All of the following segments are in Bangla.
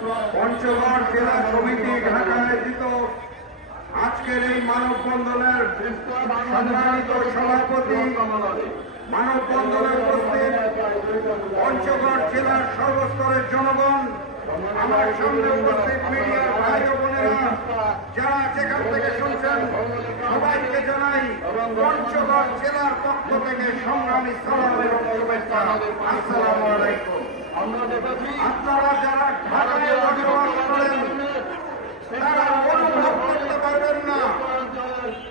পঞ্চগড় জেলা সমিতি ঢাকা আয়োজিত আজকের এই মানববন্ধনের সম্মানিত সভাপতি, মানববন্ধনে উপস্থিত পঞ্চগড় জেলার সর্বস্তরের জনগণ, আমার সামনে উপস্থিত মিডিয়ার ভাই ও বোনেরা, যারা যেখান থেকে শুনছেন সবাইকে জানাই পঞ্চগড় জেলার পক্ষ থেকে সংগ্রামী সালাম এবং শুভেচ্ছা। আসসালামু আলাইকুম। আপনারা যারা ঢাকায় বসবাস করেন তারা অনুভব করতে পারবেন না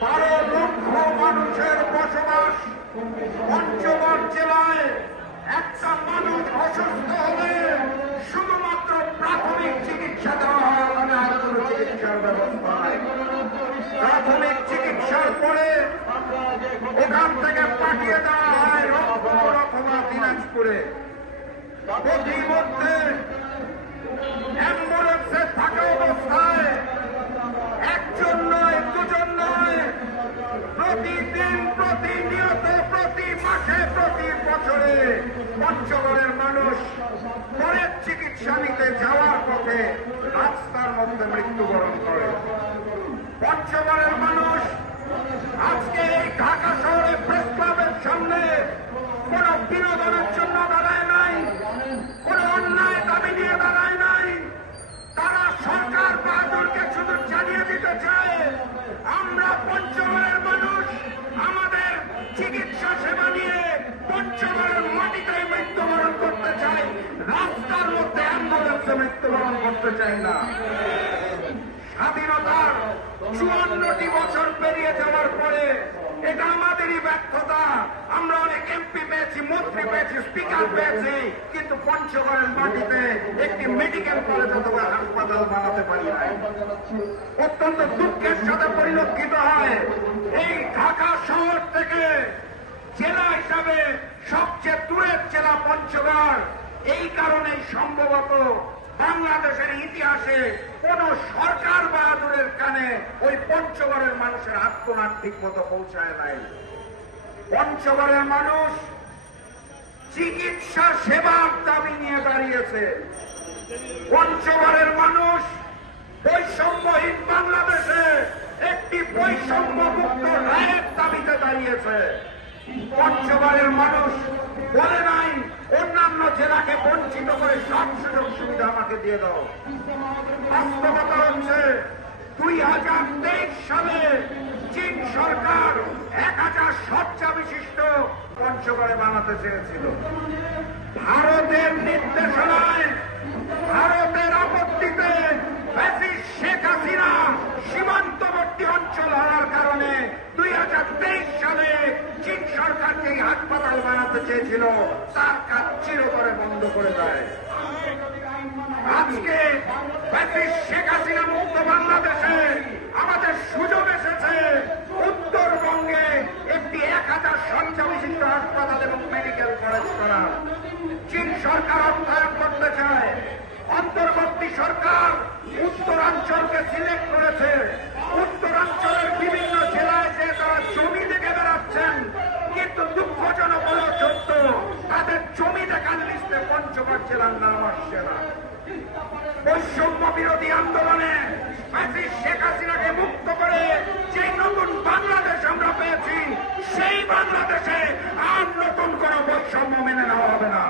12 লক্ষ মানুষের বসবাস পঞ্চগড় জেলায়। একটা মানুষ অসুস্থ হলে শুধুমাত্র প্রাথমিক চিকিৎসা দেওয়া হয়, ওখানে আর কোনো চিকিৎসার ব্যবস্থা নাই। প্রাথমিক চিকিৎসার পরে ওখান থেকে পাঠিয়ে দেওয়া হয় রংপুর অথবা দিনাজপুরে। প্রতিমধ্যে অ্যাম্বুলেন্সে থাকা অবস্থায় একজন নয়, দুজন নয়, প্রতিদিন, প্রতিনিয়ত, প্রতি মাসে, প্রতি বছরে পঞ্চগড়ের মানুষ পরের চিকিৎসা নিতে যাওয়ার পথে রাস্তার মধ্যে মৃত্যুবরণ করে। পঞ্চগড়ের মানুষ আজকে এই ঢাকা শহরে প্রেস ক্লাবের সামনে কোন বিনোদনের জন্য দাঁড়ায় নাই, কোন অন্যায় দাবি নিয়ে দাঁড়ায় নাই। তারা সরকার বাহাদুরকে শুধু জানিয়ে দিতে চায় আমরা পঞ্চগড়ের মানুষ আমাদের চিকিৎসা সেবা নিয়ে পঞ্চগড়ের মাটিতে মৃত্যুবরণ করতে চাই, রাস্তার মধ্যে অ্যাম্বুলেন্সে মৃত্যুবরণ করতে চাই না। স্বাধীনতার 54টি বছর পেরিয়ে যাওয়ার পরে এটা আমাদেরই ব্যর্থতা। আমরা অনেক এমপি পেয়েছি, মন্ত্রী পেয়েছি, স্পিকার পেয়েছি, কিন্তু পঞ্চগড়ের মাটিতে একটি মেডিকেল কলেজ অথবা হাসপাতাল বানাতে পারি নাই। অত্যন্ত দুঃখের সাথে পরিলক্ষিত হয় এই ঢাকা শহর থেকে জেলা হিসাবে সবচেয়ে দূরের জেলা পঞ্চগড়। এই কারণেই সম্ভবত বাংলাদেশের ইতিহাসে কোন সরকার বাহাদুরের কানে ওই পঞ্চগড়ের মানুষের আত্মনাদ ঠিক মতো পৌঁছায় নাই। পঞ্চগড়ের মানুষ চিকিৎসা সেবার দাবি নিয়ে দাঁড়িয়েছে। পঞ্চগড়ের মানুষ বৈষম্যহীন বাংলাদেশে একটি বৈষম্যমুক্ত রায়ের দাবিতে দাঁড়িয়েছে। পঞ্চগড়ের মানুষ বলে নাই অন্যান্য জেলাকে বঞ্চিত করে সব সুযোগ সুবিধা আমাকে দিয়ে দাও। বাস্তবতা হচ্ছে 2023 সালে চীন সরকার 1000 শয্যা বিশিষ্ট পঞ্চগড়ে বানাতে চেয়েছিল। ভারতের নির্দেশনায়, ভারতের আপত্তিতে শেখ হাসিনা সীমান্তবর্তী অঞ্চল হওয়ার কারণে 2023 সালে চীন সরকার যে হাসপাতাল বানাতে চেয়েছিল তার কাজ চিরতরে বন্ধ করে দেয়। আজকে শেখ হাসিনা মুক্ত বাংলাদেশে আমাদের সুযোগ এসেছে উত্তরবঙ্গে একটি 1000 শয্যা বিশিষ্ট হাসপাতাল এবং মেডিকেল কলেজ করা। চীন সরকার অর্থায়ন করতে চায়। অন্তর্বর্তী সরকার উত্তরাঞ্চলকে সিলেক্ট করেছে। উত্তরাঞ্চলের বিভিন্ন জেলায় যে তারা জমি দেখে বেড়াচ্ছেন, কিন্তু দুঃখজনক হল সত্য তাদের জমি দেখার লিস্টে পঞ্চগড় জেলার নাম আসছে না। বৈষম্য বিরোধী আন্দোলনে শেখ হাসিনাকে মুক্ত করে যে নতুন বাংলাদেশ আমরা পেয়েছি, সেই বাংলাদেশে আর নতুন কোন বৈষম্য মেনে নেওয়া হবে না।